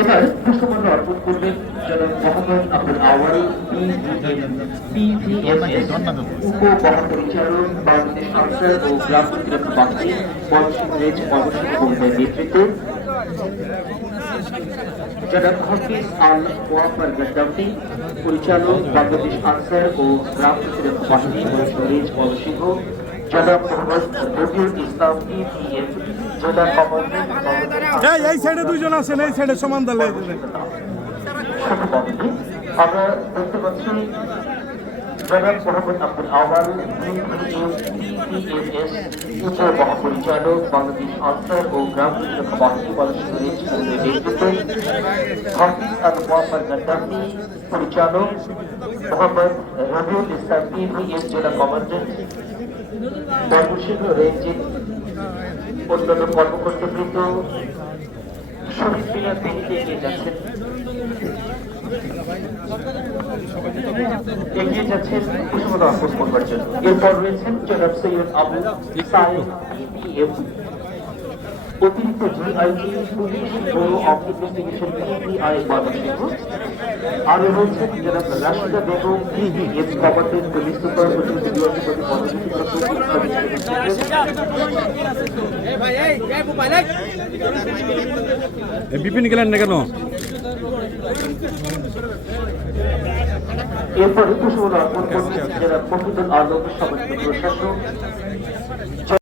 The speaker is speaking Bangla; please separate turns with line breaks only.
এবার পুষ্পমালা অর্পণ করবেন জনাব মোহাম্মদ আব্দুল পিভিএমএস উপ মহাপরিচালক বাংলাদেশ আনসার ও গ্রাম প্রতিরক্ষা বাহিনী ময়মনসিংহ রেঞ্জ ময়মনসিংহ নেতৃত্বে। জনাব হাফিজ আল ওয়াফার গদ্দাফি পরিচালক বাংলাদেশ আনসার ও গ্রাম প্রতিরক্ষা বাহিনী রেঞ্জ ময়মনসিংহ জনাব মোহাম্মদ রবিউল ইসলাম কমান্ডার
এই এই সাইডে দুইজন আছেন এই সাইডে সমান দলে
আমরা দেখতে পাচ্ছি জনাব মোহাম্মদ আব্দুল আওয়াল পিপিএস মহাপরিচালক বাংলাদেশ আনসার ও গ্রাম প্রতিরক্ষা বাহিনী বাংলাদেশ নেতৃত্বে হাফিজ আল মোহাম্মদ গাদ্দাফি পরিচালক মোহাম্মদ রবিউল ইসলাম পিপিএস জেলা কমান্ডেন্ট অন্যান্য কর্মকর্তাবৃন্দ শহীদ মিনার বেদিতে এগিয়ে যাচ্ছেন এগিয়ে যাচ্ছেন কুসুমতা অর্পণ করবার জন্য। এরপর রয়েছেন জনাব সৈয়দ আবু পিপিএম অতিরিক্ত জিআইটি পুলিশ ব্যুরো ইনভেস্টিগেশন আরও রয়েছেন জনাব Rashida Begum commandant police super
Bipin গেলেন না কেন
এরপরে কুসুমতা অর্পণ করছেন জনাব মহিদুল আলম সমাজ প্রশাসক